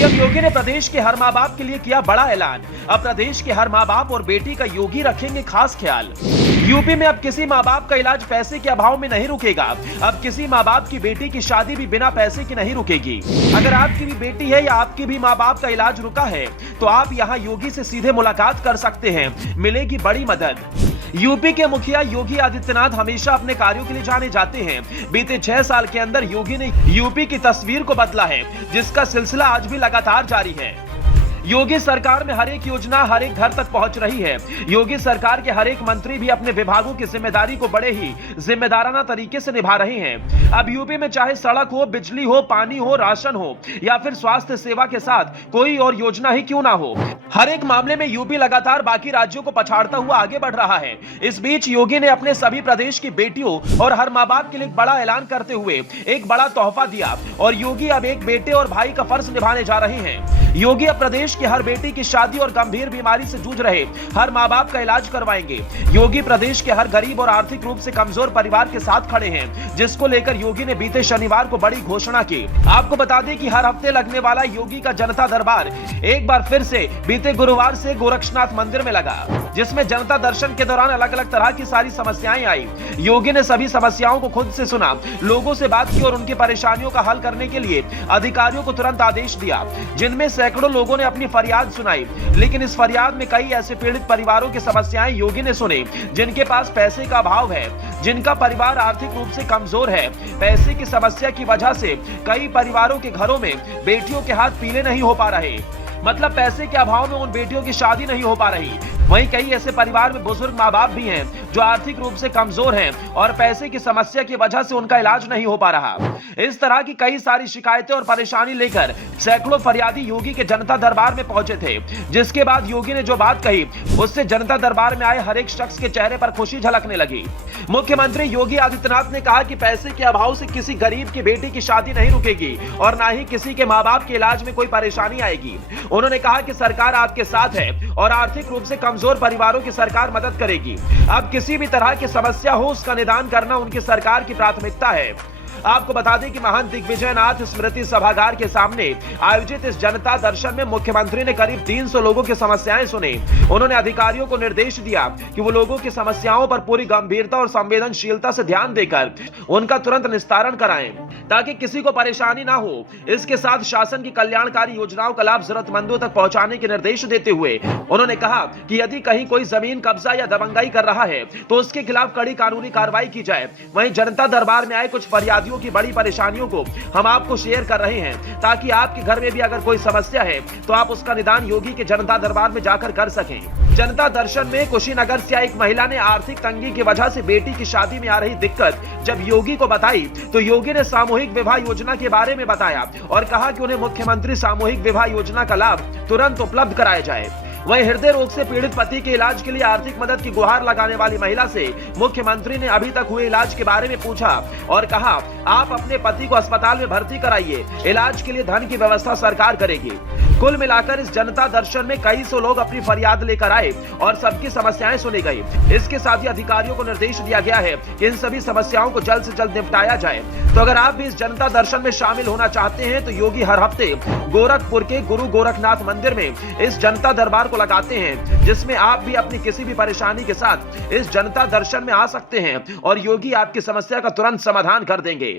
CM योगी ने प्रदेश के हर माँ बाप के लिए किया बड़ा ऐलान। अब प्रदेश के हर माँ बाप और बेटी का योगी रखेंगे खास ख्याल। यूपी में अब किसी माँ बाप का इलाज पैसे के अभाव में नहीं रुकेगा। अब किसी माँ बाप की बेटी की शादी भी बिना पैसे की नहीं रुकेगी। अगर आपकी भी बेटी है या आपकी भी माँ बाप का इलाज रुका है तो आप यहाँ योगी से सीधे मुलाकात कर सकते हैं, मिलेगी बड़ी मदद। यूपी के मुखिया योगी आदित्यनाथ हमेशा अपने कार्यों के लिए जाने जाते हैं। बीते 6 साल के अंदर योगी ने यूपी की तस्वीर को बदला है, जिसका सिलसिला आज भी लगातार जारी है। योगी सरकार में हर एक योजना हर एक घर तक पहुंच रही है। योगी सरकार के हर एक मंत्री भी अपने विभागों की जिम्मेदारी को बड़े ही जिम्मेदाराना तरीके से निभा रहे हैं। अब यूपी में चाहे सड़क हो, बिजली हो, पानी हो, राशन हो या फिर स्वास्थ्य सेवा के साथ कोई और योजना ही क्यों ना हो, हर एक मामले में यूपी लगातार बाकी राज्यों को पछाड़ता हुआ आगे बढ़ रहा है। इस बीच योगी ने अपने सभी प्रदेश की बेटियों और हर माँ बाप के लिए बड़ा ऐलान करते हुए एक बड़ा तोहफा दिया और योगी अब एक बेटे और भाई का फर्ज निभाने जा रहे हैं। योगी अब प्रदेश की हर बेटी की शादी और गंभीर बीमारी से जूझ रहे हर माँ बाप का इलाज करवाएंगे। योगी प्रदेश के हर गरीब और आर्थिक रूप से कमजोर परिवार के साथ खड़े हैं, जिसको लेकर योगी ने बीते शनिवार को बड़ी घोषणा की। आपको बता दें कि हर हफ्ते लगने वाला योगी का जनता दरबार एक बार फिर से बीते गुरुवार से गोरक्षनाथ मंदिर में लगा, जिसमें जनता दर्शन के दौरान अलग अलग तरह की सारी समस्याएं आई। योगी ने सभी समस्याओं को खुद से सुना, लोगों से बात की और उनकी परेशानियों का हल करने के लिए अधिकारियों को तुरंत आदेश दिया, जिनमें सैकड़ों लोगों ने अपनी फरियाद सुनाई। लेकिन इस फरियाद में कई ऐसे पीड़ित परिवारों की समस्याएं योगी ने सुने जिनके पास पैसे का अभाव है, जिनका परिवार आर्थिक रूप से कमजोर है। पैसे की समस्या की वजह से कई परिवारों के घरों में बेटियों के हाथ पीले नहीं हो पा रहे, मतलब पैसे के अभाव में उन बेटियों की शादी नहीं हो पा रही। वहीं कई ऐसे परिवार में बुजुर्ग माँ बाप भी हैं जो आर्थिक रूप से कमजोर हैं और पैसे की समस्या की वजह से उनका इलाज नहीं हो पा रहा। इस तरह की कई सारी शिकायतें और परेशानी लेकर सैकड़ों फरियादी योगी के जनता दरबार में पहुंचे थे, जिसके बाद योगी ने जो बात कही उससे जनता दरबार में आए हर एक शख्स के चेहरे पर खुशी झलकने लगी। मुख्यमंत्री योगी आदित्यनाथ ने कहा कि पैसे के अभाव से किसी गरीब की बेटी की शादी नहीं रुकेगी और ना ही किसी के माँ बाप के इलाज में कोई परेशानी आएगी। उन्होंने कहा कि सरकार आपके साथ है और आर्थिक रूप से कमजोर परिवारों की सरकार मदद करेगी। अब किसी भी तरह की समस्या हो उसका निदान करना उनकी सरकार की प्राथमिकता है। आपको बता दें कि महंत दिग्विजयनाथ स्मृति सभागार के सामने आयोजित इस जनता दर्शन में मुख्यमंत्री ने करीब 300 लोगों की समस्याएं सुनी। उन्होंने अधिकारियों को निर्देश दिया कि वो लोगों की समस्याओं पर पूरी गंभीरता और संवेदनशीलता से ध्यान देकर उनका तुरंत निस्तारण कराएं, ताकि किसी को परेशानी ना हो। इसके साथ शासन की कल्याणकारी योजनाओं का लाभ जरूरतमंदों तक पहुंचाने के निर्देश देते हुए उन्होंने कहा कि यदि कहीं कोई जमीन कब्जा या दबंगाई कर रहा है तो उसके खिलाफ कड़ी कानूनी कार्रवाई की जाए। वहीं जनता दरबार में आए कुछ फरियादियों की बड़ी परेशानियों को हम आपको शेयर कर रहे हैं, ताकि आपके घर में भी अगर कोई समस्या है तो आप उसका निदान योगी के जनता दरबार में जाकर कर सकें। जनता दर्शन में कुशीनगर से एक महिला ने आर्थिक तंगी की वजह से बेटी की शादी में आ रही दिक्कत जब योगी को बताई तो योगी ने सामूहिक विवाह योजना के बारे में बताया और कहा कि उन्हें मुख्यमंत्री सामूहिक विवाह योजना का लाभ तुरंत उपलब्ध कराया जाए। वहीं हृदय रोग से पीड़ित पति के इलाज के लिए आर्थिक मदद की गुहार लगाने वाली महिला से मुख्यमंत्री ने अभी तक हुए इलाज के बारे में पूछा और कहा, आप अपने पति को अस्पताल में भर्ती कराइए, इलाज के लिए धन की व्यवस्था सरकार करेगी। कुल मिलाकर इस जनता दर्शन में कई सौ लोग अपनी फरियाद लेकर आए और सबकी समस्याएं सुनी गई। इसके साथ ही अधिकारियों को निर्देश दिया गया है कि इन सभी समस्याओं को जल्द से जल्द निपटाया जाए। तो अगर आप भी इस जनता दर्शन में शामिल होना चाहते हैं तो योगी हर हफ्ते गोरखपुर के गुरु गोरखनाथ मंदिर में इस जनता दरबार को लगाते हैं, जिसमें आप भी अपनी किसी भी परेशानी के साथ इस जनता दर्शन में आ सकते हैं और योगी आपकी समस्या का तुरंत समाधान कर देंगे।